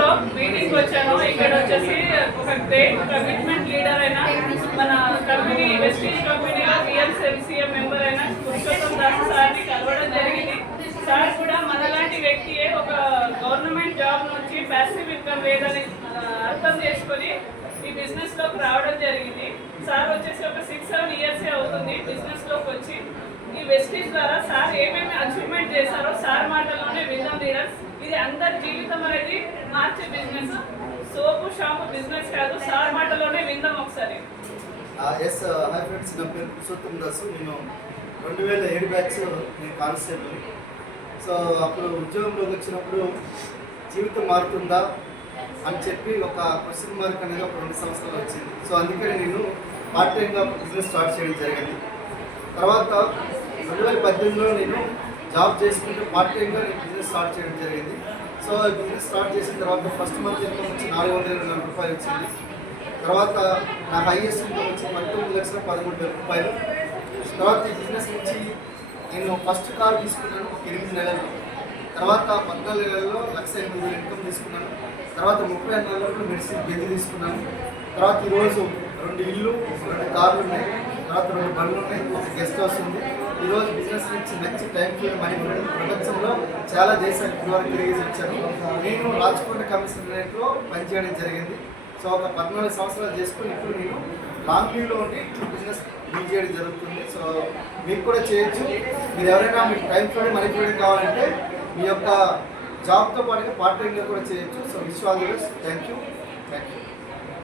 లో మీటింగ్ వచ్చాను. ఇక్కడ వచ్చేసి ఒక గ్రేట్ కమిట్మెంట్ లీడర్ అయిన మన కంపెనీ వెస్టీజ్ కంపెనీలో రియల్ మెంబర్ అయిన పురుషోత్తం దాస్ సార్ని కలవడం జరిగింది. సార్ కూడా మనలాంటి వ్యక్తియే ఒక గవర్నమెంట్ జాబ్ నుంచి ప్యాసివ్ ఇన్కమ్ లేదని అర్థం చేసుకొని ఈ బిజినెస్ లోకి రావడం జరిగింది. సార్ వచ్చేసి ఒక 6-7 ఇయర్స్ అవుతుంది బిజినెస్ లోకి వచ్చి. ఈ వెస్టీజ్ ద్వారా సార్ ఏమేమి అచీవ్మెంట్ చేశారో సార్ మాటల్లోనే విందాం లీడర్స్. ఇది అందరి జీవితం అనేది మార్చే బిజినెస్, సోపు షాంపు బిజినెస్ కాదు. సార్ మాటలోనే విందాం ఒకసారి. ఎస్ హాయ్ ఫ్రెండ్స్, నా పేరు పురుషోత్తం దాసు. నేను 2007 బ్యాచ్ నేను కానిస్టేబుల్. సో అప్పుడు ఉద్యోగంలోకి వచ్చినప్పుడు జీవితం మారుతుందా అని చెప్పి ఒక క్వశ్చన్ మార్క్ అనేది ఒక 2 సంవత్సరాలు వచ్చింది. సో అందుకని నేను పార్ట్ టైంగా బిజినెస్ స్టార్ట్ చేయడం జరిగింది. తర్వాత 2018లో నేను జాబ్ చేసుకుంటూ పార్ట్ టైంగా నేను బిజినెస్ స్టార్ట్ చేయడం జరిగింది. సో బిజినెస్ స్టార్ట్ చేసిన తర్వాత ఫస్ట్ మంత్ ఇన్కమ్ వచ్చి 424 రూపాయలు వచ్చింది. తర్వాత నా హైయెస్ట్ ఇన్కమ్ వచ్చి 19,13,000 రూపాయలు. తర్వాత ఈ బిజినెస్ నుంచి నేను ఫస్ట్ కార్ తీసుకున్నాను 8 నెలలు. తర్వాత 14 నెలల్లో 1,08,000 ఇన్కమ్ తీసుకున్నాను. తర్వాత 30 నెలల్లో మెడిసిన్ బిల్లు తీసుకున్నాను. తర్వాత ఈరోజు 2 ఇల్లు, 2 కార్లు ఉన్నాయి. తర్వాత 2 బండ్లు ఉన్నాయి, ఒక గెస్ట్ హౌస్ ఉంది. ఈరోజు బిజినెస్ నుంచి మంచి టైం టు మనీ ప్రపంచంలో చాలా దేశాలకు ఇప్పటివరకు తిరిగి వచ్చాను. నేను రాజకోట కమిషనరేట్లో పనిచేయడం జరిగింది. సో ఒక 14 సంవత్సరాలు చేసుకుని ఇప్పుడు నేను లాంగ్ లీవ్లో ఉండి బిజినెస్ బిల్డ్ చేయడం జరుగుతుంది. సో మీకు కూడా చేయొచ్చు. మీరు ఎవరైనా మీకు టైం ఫ్రీడమ్ మనీ ఫ్రీడమ్ కావాలంటే మీ యొక్క జాబ్తో పాటుగా పార్ట్ టైంగా కూడా చేయొచ్చు. So wish all the best. Thank you.